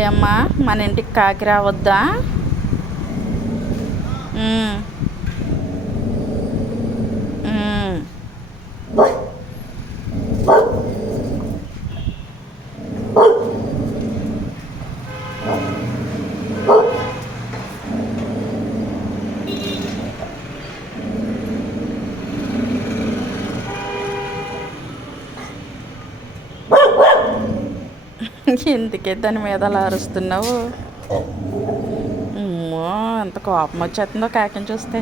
ఏమ్మా మన ఇంటికి కాకి రావద్దా? ఉమ్, ఉమ్. ఎందుకే దాని మీద అలా అరుస్తున్నావు? అమ్మో, ఎంత కోపం వచ్చేస్తుందో కాకిని చూస్తే.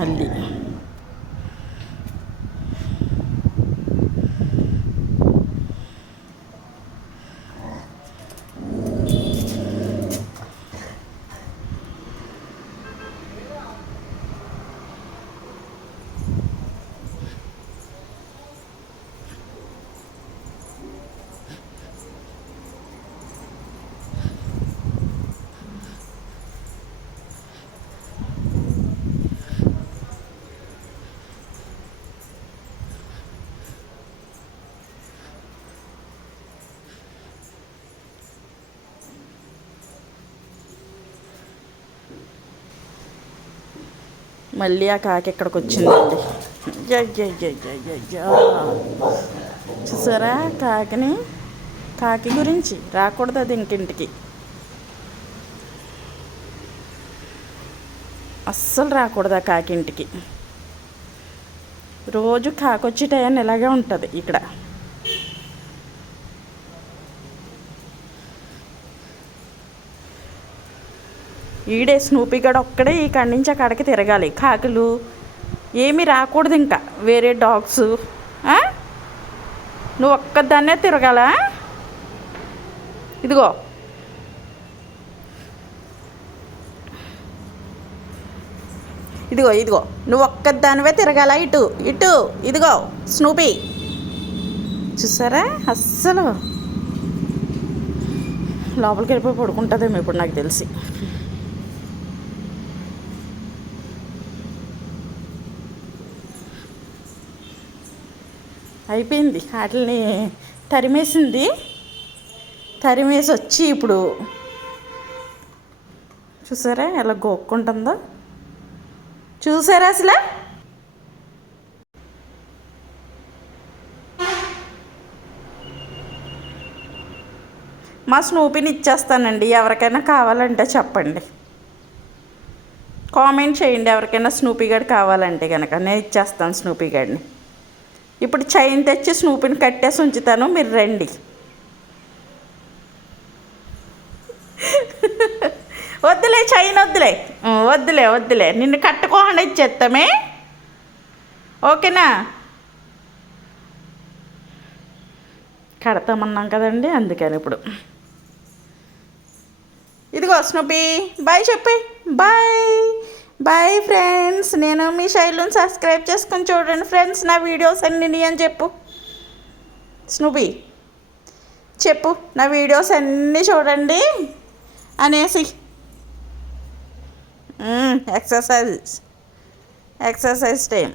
మళ్ళీ మళ్ళీ ఆ కాకి ఇక్కడికి వచ్చిందండి. చూసారా కాకిని? కాకి గురించి రాకూడదు అది ఇంకింటికి, అస్సలు రాకూడదు ఆ కాకి ఇంటికి. రోజు కాకొచ్చే టయాన్ని ఇలాగే ఉంటుంది ఇక్కడ. ఈడే స్నూపీ గడ ఒక్కడే ఇక్కడి నుంచి అక్కడికి తిరగాలి. కాకులు ఏమీ రాకూడదు ఇంకా, వేరే డాగ్స్. నువ్వు ఒక్కదాన్నే తిరగాలా? ఇదిగో ఇదిగో ఇదిగో నువ్వు ఒక్కదానివే తిరగాల ఇటు ఇటు. ఇదిగో స్నూపీ, చూసారా? అస్సలు లోపలికి వెళ్ళిపోయి పడుకుంటుందేమో ఇప్పుడు నాకు తెలిసి. అయిపోయింది, వాటిని తరిమేసింది. తరిమేసి వచ్చి ఇప్పుడు చూసారా ఎలా గోక్కుంటుందో? చూసారా అసలు? మా స్నూపీని ఇచ్చేస్తానండి, ఎవరికైనా కావాలంటే చెప్పండి, కామెంట్ చేయండి. ఎవరికైనా స్నూపీ గడ్ కావాలంటే కనుక నేను ఇచ్చేస్తాను స్నూపీ గడ్ని. ఇప్పుడు చైన్ తెచ్చి స్నూపీని కట్టేసి ఉంచుతాను, మీరు రండి. వద్దులే చైన్ వద్దులే, వద్దులే వద్దులే, నిన్ను కట్టుకోకుండా ఇచ్చేస్తామే, ఓకేనా? కడతామన్నాం కదండి, అందుకని ఇప్పుడు. ఇదిగో స్నూపీ, బాయ్ చెప్పి. Bye bye friends. నేను మీ శైలుని సబ్స్క్రైబ్ చేసుకొని చూడండి ఫ్రెండ్స్, నా వీడియోస్ అన్నీ అని చెప్పు. స్నూపీ చెప్పు, నా వీడియోస్ అన్నీ చూడండి అనేసి. Exercise time.